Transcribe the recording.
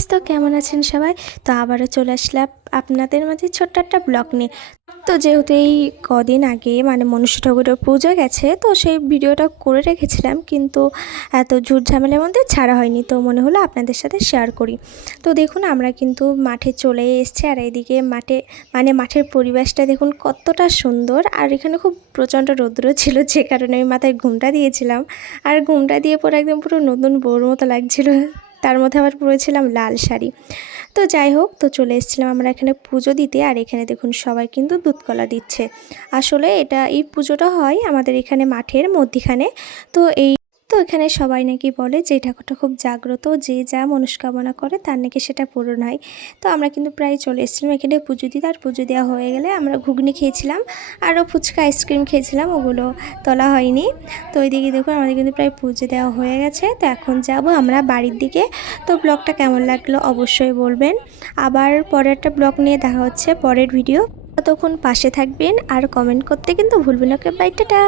Guys, তো কেমন আছেন সবাই? তো আবারও চলে আসলাম আপনাদের মাঝে ছোট্ট একটা ব্লগ নিয়ে। তো যেহেতু এই কদিন আগে মানে মনসা ঠাকুরের পুজো গেছে, তো সেই ভিডিওটা করে রেখেছিলাম, কিন্তু এত ঝুট ঝামেলার মধ্যে ছাড়া হয়নি। তো মনে হলো আপনাদের সাথে শেয়ার করি। তো দেখুন, আমরা কিন্তু মাঠে চলে এসেছি, আর এইদিকে মাঠের পরিবেশটা দেখুন কতটা সুন্দর। আর এখানে খুব প্রচণ্ড রৌদ্র ছিল, যে কারণে আমি মাথায় ঘুমটা দিয়েছিলাম। আর ঘুমটা দিয়ে পরে একদম পুরো নতুন বউর মতো লাগছিল। তার মধ্যে আবার পরেছিলাম লাল শাড়ি। তো যাই হোক, তো চলে এসেছিলাম আমরা এখানে পুজো দিতে। আর এখানে দেখুন সবাই কিন্তু দুধ কলা দিচ্ছে। আসলে এই পুজোটা হয় আমাদের এখানে মাঠের মধ্যিখানে। তো এখানে সবাই নাকি বলে যে এই ঠাকুরটা খুব জাগ্রত, যে যা মনস্কামনা করে তার নাকি সেটা পূরণ হয়। তো আমরা কিন্তু প্রায় চলে এসেছিলাম এখানে পুজো দিতে। আর পুজো দেওয়া হয়ে গেলে আমরা ঘুগনি খেয়েছিলাম, আরও ফুচকা আইসক্রিম খেয়েছিলাম, ওগুলো তোলা হয়নি। তো ওইদিকে দেখুন আমাদের কিন্তু প্রায় পুজো দেওয়া হয়ে গেছে। তো এখন যাব আমরা বাড়ির দিকে। তো ব্লগটা কেমন লাগলো অবশ্যই বলবেন। আবার পরের একটা ব্লগ নিয়ে দেখা হচ্ছে, পরের ভিডিও। ততক্ষণ পাশে থাকবেন আর কমেন্ট করতে কিন্তু ভুলবেন না। ওকে, বাই, টাটা।